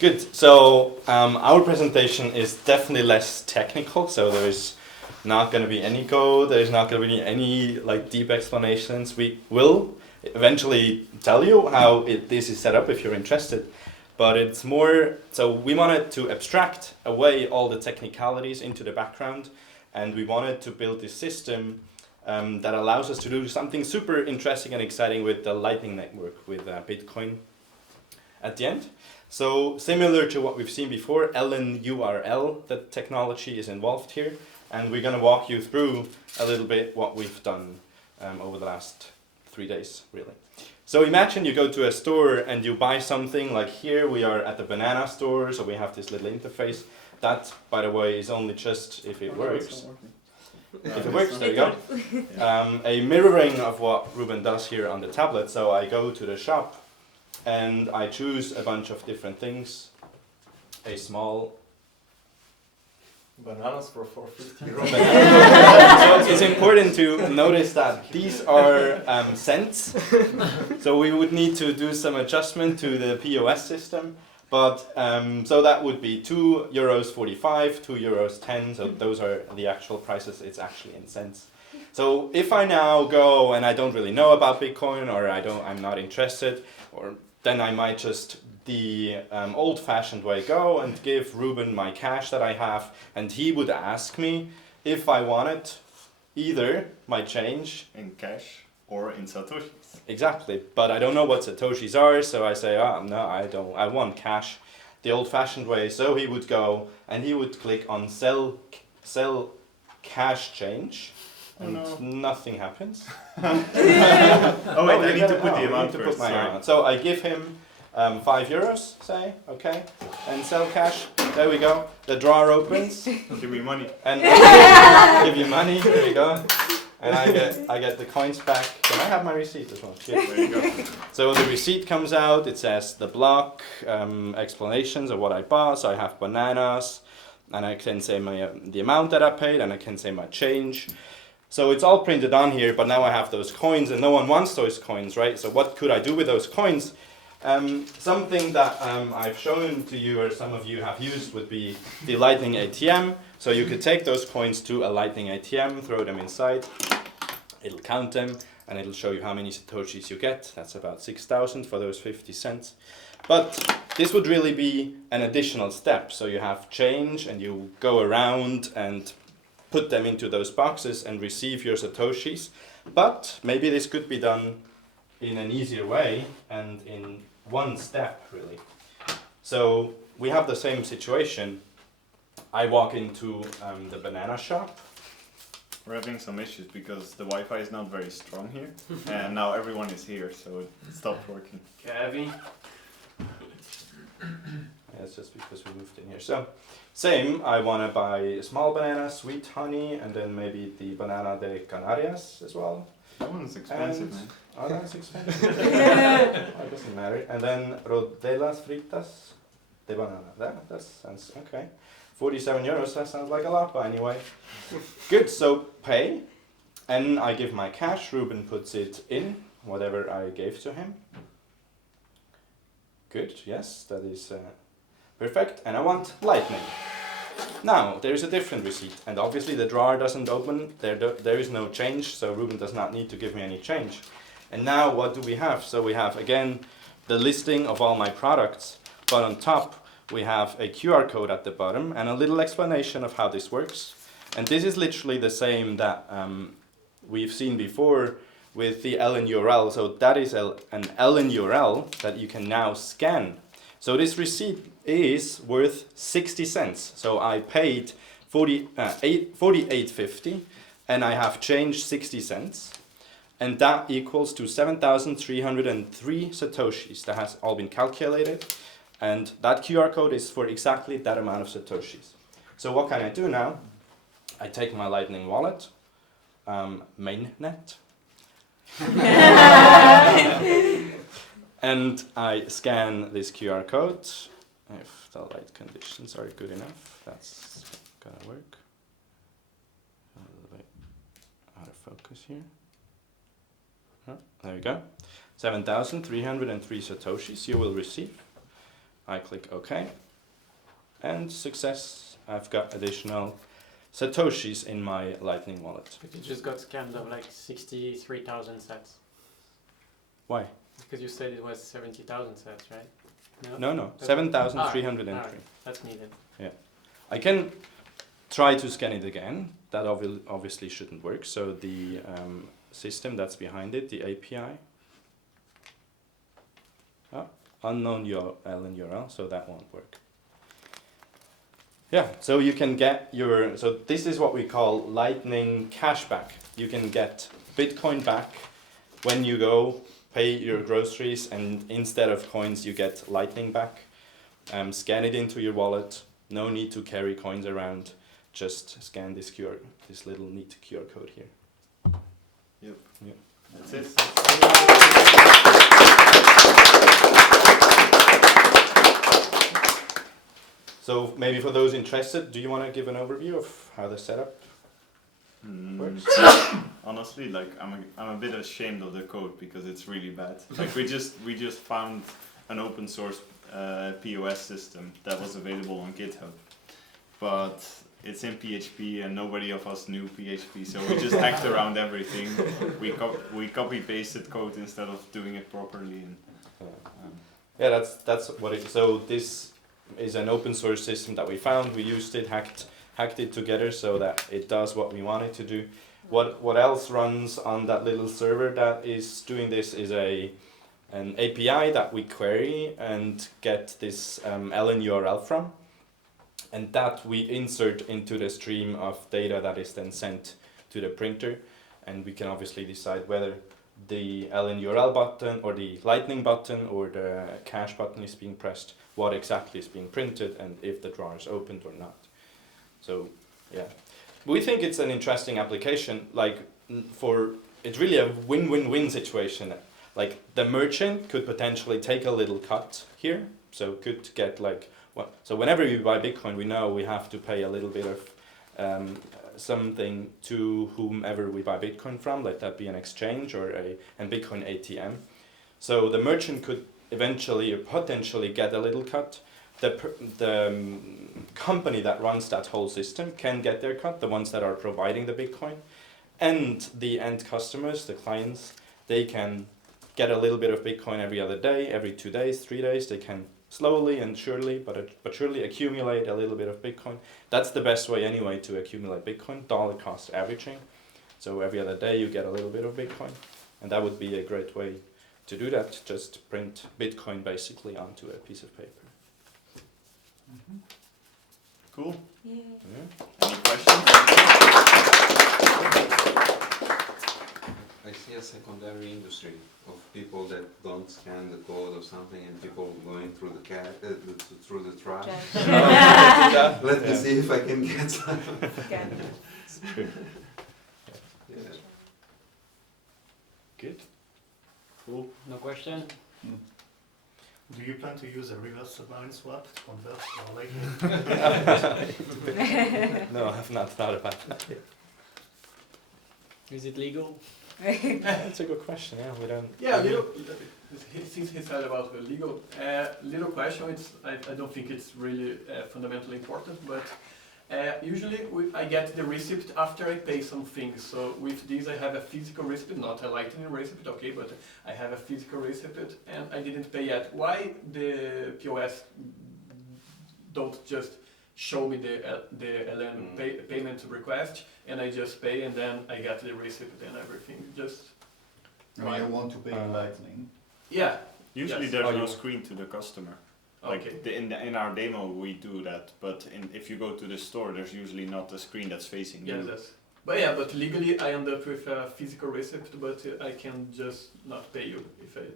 Good. So our presentation is definitely less technical. So there's not going to be any code. There's not going to be any deep explanations. We will eventually tell you how this is set up if you're interested. But it's more, so we wanted to abstract away all the technicalities into the background, and we wanted to build this system that allows us to do something super interesting and exciting with the Lightning Network, with Bitcoin at the end. So similar to what we've seen before, LNURL, the technology is involved here, and we're going to walk you through a little bit what we've done over the last 3 days, really. So imagine you go to a store and you buy something, like here we are at the banana store, so we have this little interface. That, by the way, is only just if it works. If it works, there you go. A mirroring of what Ruben does here on the tablet. So I go to the shop and I choose a bunch of different things. A small bananas for 450 euros. So it's important to notice that these are cents. So we would need to do some adjustment to the POS system. But so that would be €2.45, €2.10. So those are the actual prices. It's actually in cents. So if I now go and I don't really know about Bitcoin, or I'm not interested, or then I might just the old-fashioned way go and give Ruben my cash that I have, and he would ask me if I wanted either my change in cash or in satoshis. Exactly, but I don't know what satoshis are, so I say, no, I don't. I want cash, the old-fashioned way. So he would go and he would click on sell cash change, and nothing happens. Oh wait, I need to put the amount first. So I give him €5, say, okay, and sell cash. There we go. The drawer opens. Give me money. And give you money. There you go. And I get the coins back. Can I have my receipt as well? There you go. So the receipt comes out. It says the block, explanations of what I bought. So I have bananas, and I can say the amount that I paid, and I can say my change. So it's all printed on here, but now I have those coins, and no one wants those coins, right? So what could I do with those coins? Something that I've shown to you, or some of you have used, would be the Lightning ATM. So you could take those coins to a Lightning ATM, throw them inside, it'll count them, and it'll show you how many satoshis you get. That's about 6,000 for those 50 cents. But this would really be an additional step. So you have change, and you go around and put them into those boxes and receive your satoshis. But maybe this could be done in an easier way and in one step, really. So we have the same situation. I walk into the banana shop. We're having some issues because the Wi-Fi is not very strong here, and now everyone is here, so it stopped working. Kevin. It's just because we moved in here. So same, I want to buy a small banana, sweet honey, and then maybe the banana de Canarias as well. That one's expensive, man. Oh, that's expensive. It doesn't matter. And then rodelas fritas de banana. That sounds okay. €47, that sounds like a lot, but anyway. Good, so pay. And I give my cash. Ruben puts it in, whatever I gave to him. Good, yes, that is perfect. And I want Lightning. Now, there is a different receipt, and obviously the drawer doesn't open. There is no change, so Ruben does not need to give me any change. And now what do we have? So we have, again, the listing of all my products, but on top we have a QR code at the bottom and a little explanation of how this works. And this is literally the same that we've seen before with the LNURL. So that is an LNURL that you can now scan. So this receipt is worth 60 cents. So I paid 48.50 and I have changed 60 cents. And that equals to 7,303 satoshis. That has all been calculated. And that QR code is for exactly that amount of satoshis. So what can I do now? I take my Lightning wallet, mainnet, and I scan this QR code. If the light conditions are good enough, that's gonna work. A little bit out of focus here. Oh, there we go. 7,303 satoshis you will receive. I click OK, and success, I've got additional Satoshis in my Lightning wallet. But you just got scammed of like 63,000 sats. Why? Because you said it was 70,000 sats, right? No, 7,303. Alright, that's needed. I can try to scan it again. That obviously shouldn't work. So the system that's behind it, the API, unknown URL, so that won't work. Yeah, so you can get your, so this is what we call LightningCashback. You can get Bitcoin back when you go pay your groceries, and instead of coins you get Lightning back. Scan it into your wallet. No need to carry coins around. Just scan this little neat QR code here. Yep. Yep. That's it. So maybe for those interested, do you want to give an overview of how the setup works? Honestly, like I'm a bit ashamed of the code because it's really bad. Like we just found an open source POS system that was available on GitHub, but it's in PHP and nobody of us knew PHP, so we just hacked around everything. We copy pasted code instead of doing it properly. And, yeah, that's what it. So this is an open source system that we found. We used it, hacked it together so that it does what we want it to do. What else runs on that little server that is doing this is an API that we query and get this LN URL from, and that we insert into the stream of data that is then sent to the printer, and we can obviously decide whether the LN URL button or the Lightning button or the cash button is being pressed, what exactly is being printed, and if the drawer is opened or not. So yeah, we think it's an interesting application. Like it's really a win-win-win situation. Like the merchant could potentially take a little cut here, so could get like so whenever we buy Bitcoin, we know we have to pay a little bit of something to whomever we buy Bitcoin from, like that be an exchange or a Bitcoin ATM. So the merchant could eventually or potentially get a little cut. The company that runs that whole system can get their cut, the ones that are providing the Bitcoin, and the end customers, the clients, they can get a little bit of Bitcoin every other day, every 2 days, 3 days. They can slowly and surely, but surely accumulate a little bit of Bitcoin. That's the best way anyway to accumulate Bitcoin, dollar cost averaging. So every other day you get a little bit of Bitcoin, and that would be a great way to do that. Just print Bitcoin basically onto a piece of paper. mm-hmm. Cool. Yeah. Yeah. Any questions? I see a secondary industry of people that don't scan the code or something, and people going through through the trash. Let me see if I can get some. It's true. Yeah. Good. Cool. No question? Do you plan to use a reverse submarine swap to convert your Lightning? No, I have not thought about that. Is it legal? That's a good question. Yeah, we don't. Yeah, since he said about the legal question, I don't think it's really fundamentally important, but usually I get the receipt after I pay some things. So with this I have a physical receipt, not a Lightning receipt, okay, but I have a physical receipt and I didn't pay yet. Why the POS don't just show me the LN payment request and I just pay and then I get the receipt and everything? Just You want to pay in Lightning? yeah. Usually Yes. there's no screen to the customer. Like Okay. in our demo we do that, but if you go to the store, there's usually not a screen that's facing Yes, you. yes. But legally I end up with a physical receipt, but I can just not pay you if I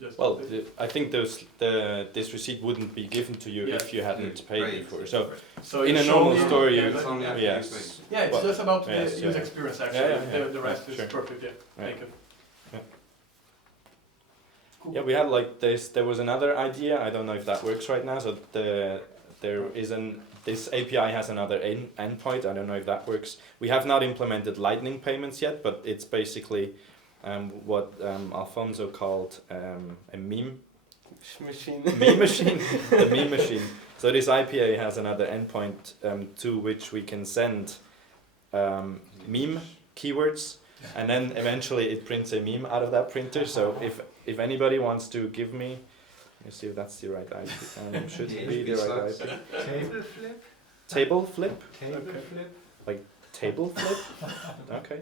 just. Well, pay. I think this receipt wouldn't be given to you Yeah. if you hadn't paid Right. before. So So in you a show normal me- store, yeah, you It's but- only after yes. you pay. yeah, it's Well, just about the yes, user yeah. experience actually. Yeah. The rest is Sure. perfect. Yeah. Yeah. Thank you. Yeah. Cool. Yeah, we had like this. There was another idea. I don't know if that works right now. So this API has another endpoint. I don't know if that works. We have not implemented Lightning payments yet, but it's basically what Alfonso called a meme machine. meme machine. The meme machine. So this IPA has another endpoint to which we can send meme keywords, and then eventually it prints a meme out of that printer. So if anybody wants to give me, let's see if that's the right IP. Should be the right IP. Table flip? Table flip. Table Okay. flip? Table flip. Okay.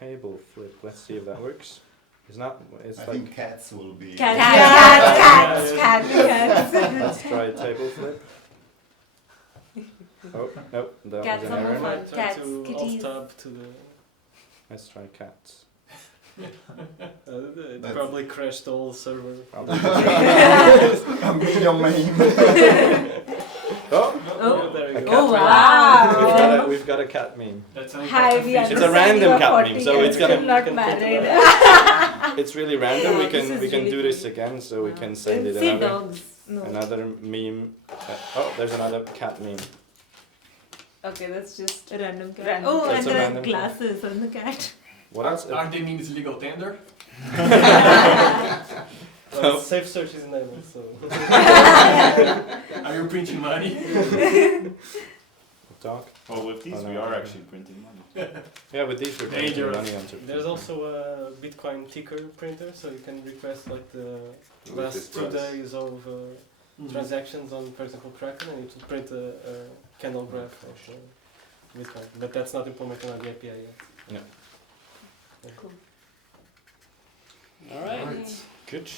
Table flip. Let's see if that works. It's not. It's I like. think cats will be. Cats. Let's try table flip. Oh no, that Cats was are an more error. fun. Try Cats, to kitties. alt tab to the. Let's try cats. It That's- probably crashed the whole server. Probably. A million meme. Oh, Oh. There you A go. Oh we've wow. we've got a cat meme. That's an Hi, important we feature. It's a random cat meme, so it's gonna- not married. It's really random. Yeah, we this can is we can really do this funny. again, so we can send it See another dogs. No. another meme. Oh, there's another cat meme. Okay, that's just a random cat. Random Oh, cat. and That's a the random cat. glasses on the cat. What else? Are they memes legal tender? Safe search is enabled, so. Are you printing money? Dog. Well, with these Oh, no, we are no. actually printing money. Yeah, with these we're printing Dangerous. money onto. There's also a Bitcoin ticker printer, so you can request like the last 2 days of transactions on, for example, Kraken, and it will print a candle graph of Bitcoin. But that's not implemented on the API yet. No. Yeah. Cool. All right. Good.